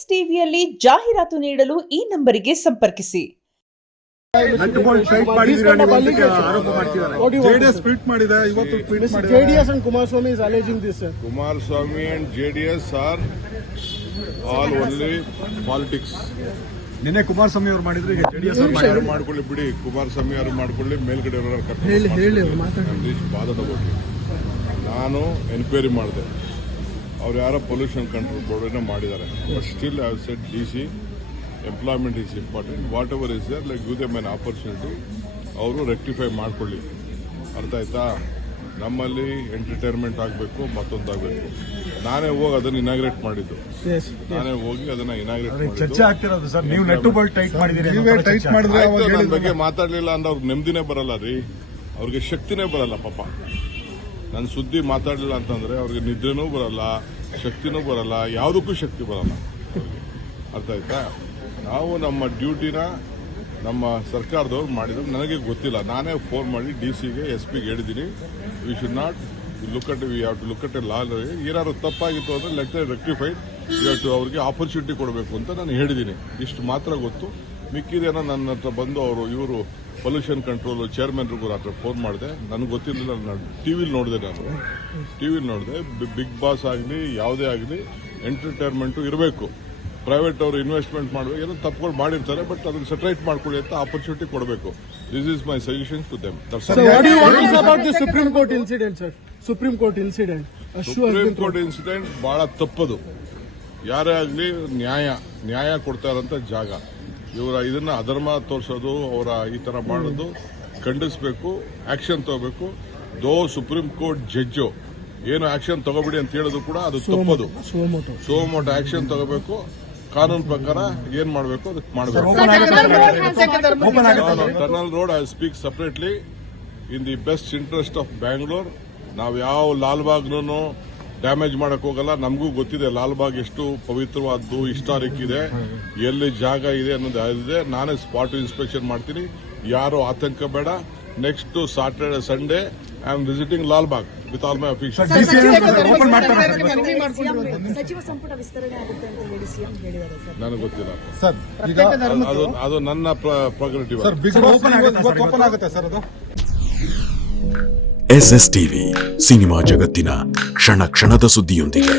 S S ಟಿವಿಯಲ್ಲಿ ಜಾಹೀರಾತು ನೀಡಲು ಈ ನಂಬರಿಗೆ ಸಂಪರ್ಕಿಸಿ. JDS and Kumaraswamy is alleging this, sir. Kumaraswamy and JDS are all only politics. ನಿನ್ನೆ ಕುಮಾರಸ್ವಾಮಿ ಅವರು ಮಾಡಿದ್ರೆ ಈಗ JDS ಅವರು ಮಾಡ್ಕೊಳ್ಳಿ ಬಿಡಿ, ಕುಮಾರಸ್ವಾಮಿ ಅವರು ಮಾಡ್ಕೊಳ್ಳಿ, ಮೇಲ್ಗಡೆ ಬಾಧದ ಬಗ್ಗೆ ನಾನು ಎನ್ಕ್ವೈರಿ ಮಾಡಿದೆ. ಅವ್ರು ಯಾರೋ ಪೊಲ್ಯೂಷನ್ ಕಂಟ್ರೋಲ್ ಬೋರ್ಡನ್ನ ಮಾಡಿದ್ದಾರೆ. But still I have said DC employment is important. Whatever is there, like give them an opportunity. ಅವರು ರೆಕ್ಟಿಫೈ ಮಾಡ್ಕೊಳ್ಳಿ. ಅರ್ಥ ಆಯ್ತಾ? ನಮ್ಮಲ್ಲಿ ಎಂಟರ್ಟೈನ್ಮೆಂಟ್ ಆಗಬೇಕು, ಮತ್ತೊಂದಾಗಬೇಕು. ನಾನೇ ಹೋಗಿ ಅದನ್ನ ಇನಾಗ್ರೇಟ್ ಮಾಡಿದ್ದು. ಚರ್ಚೆ ಆಗ್ತಿರೋದು ಸರ್. ನೀವು ನೆಟ್ ಬೋಲ್ಟ್ ಟೈಟ್ ಮಾಡಿದಿರಿ. ನನ್ನ ಬಗ್ಗೆ ಮಾತಾಡ್ಲಿಲ್ಲ ಅಂದ್ರೆ ಅವ್ರಿಗೆ ನೆಮ್ಮದಿನೇ ಬರಲ್ಲ ರೀ, ಅವ್ರಿಗೆ ಶಕ್ತಿನೇ ಬರಲ್ಲ. ಪಾಪ ನನ್ನ ಸುದ್ದಿ ಮಾತಾಡಲಿಲ್ಲ ಅಂತಂದ್ರೆ ಅವ್ರಿಗೆ ನಿದ್ರೆನೂ ಬರಲ್ಲ, ಶಕ್ತಿನೂ ಬರಲ್ಲ, ಯಾವುದಕ್ಕೂ ಶಕ್ತಿ ಬರಲ್ಲ. ಅರ್ಥ ಆಯ್ತಾ? ನಾವು ನಮ್ಮ ಡ್ಯೂಟಿನ ನಮ್ಮ ಸರ್ಕಾರದವ್ರು ಮಾಡಿದ್ರು. ನನಗೆ ಗೊತ್ತಿಲ್ಲ, ನಾನೇ ಫೋನ್ ಮಾಡಿ DCಗೆ SPಗೆ ಹೇಳಿದ್ದೀನಿ. We should not we have to look at a law. ಏನಾದ್ರು ತಪ್ಪಾಗಿತ್ತು ಅಂದ್ರೆ ಲೆಟ್ ರೆಕ್ಟಿಫೈಡ್, ಅವ್ರಿಗೆ ಆಪರ್ಚುನಿಟಿ ಕೊಡಬೇಕು ಅಂತ ನಾನು ಹೇಳಿದ್ದೀನಿ. ಇಷ್ಟು ಮಾತ್ರ ಗೊತ್ತು. ಮಿಕ್ಕಿದೇನೋ ನನ್ನ ಹತ್ರ ಬಂದು ಇವರು ಪೊಲ್ಯೂಷನ್ ಕಂಟ್ರೋಲ್ ಚೇರ್ಮನ್ರಿಗೂ ಹತ್ರ ಫೋನ್ ಮಾಡಿದೆ. ನನಗೆ ಗೊತ್ತಿರಲಿಲ್ಲ. ನಾನು ಟಿವಿಲಿ ನೋಡಿದೆ. ಬಿಗ್ ಬಾಸ್ ಆಗಲಿ ಯಾವುದೇ ಆಗಲಿ ಎಂಟರ್ಟೈನ್ಮೆಂಟು ಇರಬೇಕು. ಪ್ರೈವೇಟ್ ಅವರು ಇನ್ವೆಸ್ಟ್ಮೆಂಟ್ ಮಾಡಬೇಕು. ಏನೋ ತಪ್ಪುಗಳು ಮಾಡಿರ್ತಾರೆ, ಬಟ್ ಅದನ್ನು ಸೆಟ್ರೈಟ್ ಮಾಡ್ಕೊಳ್ಳಿ ಅಂತ ಆಪರ್ಚುನಿಟಿ ಕೊಡಬೇಕು. This is my suggestion to them. Supreme Court incident, sir? Supreme Court incident ಬಹಳ ತಪ್ಪದು. ಯಾರೇ ಆಗಲಿ ನ್ಯಾಯ ಕೊಡ್ತಾ ಇರೋಂಥ ಜಾಗ. ಇವರ ಇದನ್ನ ಅಧರ್ಮ ತೋರಿಸೋದು, ಅವರ ಈ ತರ ಮಾಡೋದು ಖಂಡಿಸಬೇಕು, ಆಕ್ಷನ್ ತಗೋಬೇಕು. ಸುಪ್ರೀಂ ಕೋರ್ಟ್ ಜಡ್ಜು ಏನು ಆಕ್ಷನ್ ತಗೋಬಿಡಿ ಅಂತ ಹೇಳೋದು ಕೂಡ ಅದು ತಪ್ಪದು. ಸೋಮೋಟೋ ಆಕ್ಷನ್ ತಗೋಬೇಕು. ಕಾನೂನು ಪ್ರಕಾರ ಏನ್ ಮಾಡಬೇಕು ಅದಕ್ಕೆ ಮಾಡಬೇಕು. Tunnel road I speak separately in the best interest of Bangalore. ನಾವು ಯಾವ ಲಾಲ್ಬಾಗ್ನೂ ಡ್ಯಾಮೇಜ್ ಮಾಡಕ್ ಹೋಗಲ್ಲ. ನಮಗೂ ಗೊತ್ತಿದೆ ಲಾಲ್ಬಾಗ್ ಎಷ್ಟು ಪವಿತ್ರವಾದ್ದು, ಹಿಸ್ಟಾರಿಕ್ ಇದೆ, ಎಲ್ಲಿ ಜಾಗ ಇದೆ ಅನ್ನೋದು ಇದೆ. ನಾನೇ ಸ್ಪಾಟ್ ಇನ್ಸ್ಪೆಕ್ಷನ್ ಮಾಡ್ತೀನಿ. ಯಾರು ಆತಂಕ ಬೇಡ. Next Saturday Sunday I am visiting Lalbagh with all my officials. ನನಗೆ ಗೊತ್ತಿಲ್ಲ ಸರ್, ಅದು ನನ್ನ ಪ್ರೆರಗೇಟಿವ್. SS TV ಸಿನಿಮಾ ಜಗತ್ತಿನ ಕ್ಷಣ ಕ್ಷಣದ ಸುದ್ದಿಯೊಂದಿಗೆ.